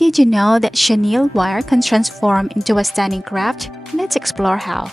Did you know that chenille wire can transform into a stunning craft? Let's explore how.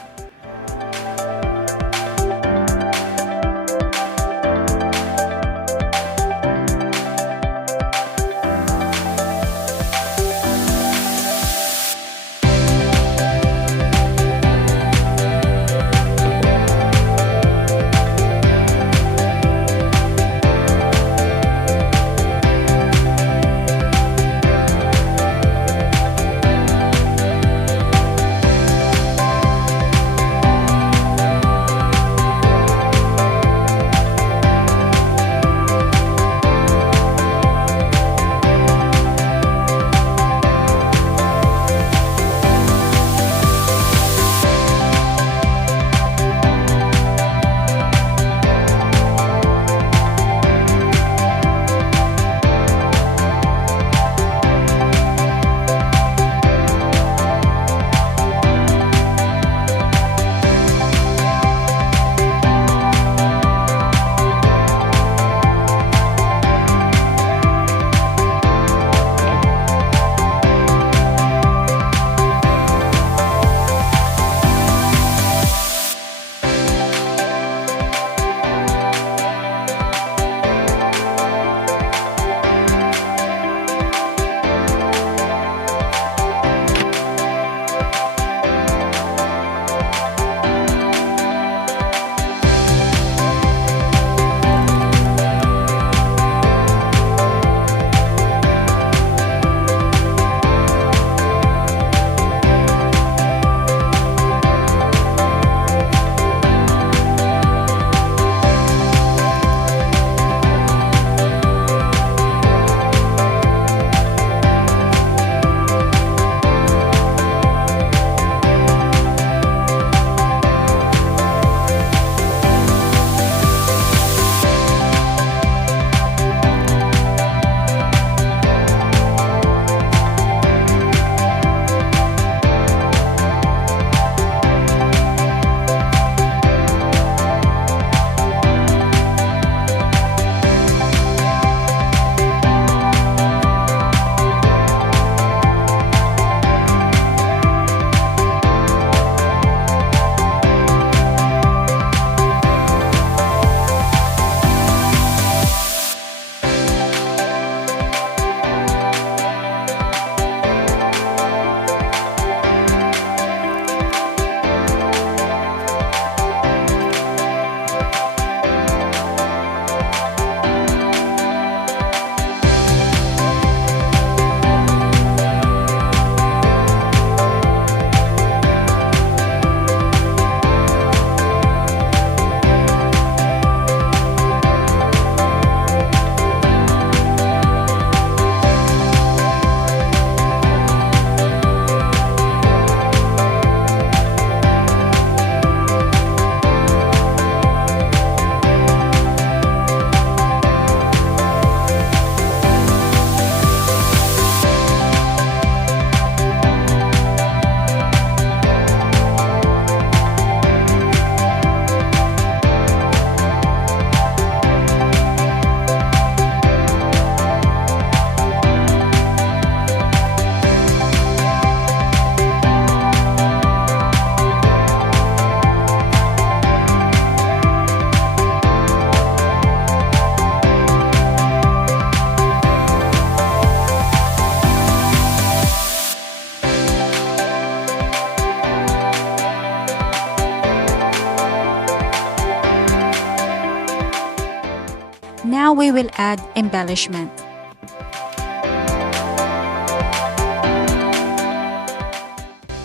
Now we will add embellishment.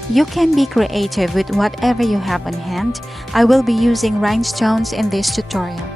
You can be creative with whatever you have on hand. I will be using rhinestones in this tutorial.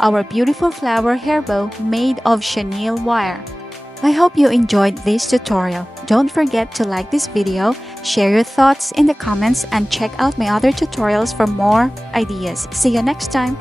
our beautiful flower hair bow made of chenille wire. I hope you enjoyed this tutorial. Don't forget to like this video, share your thoughts in the comments, and check out my other tutorials for more ideas. See you next time!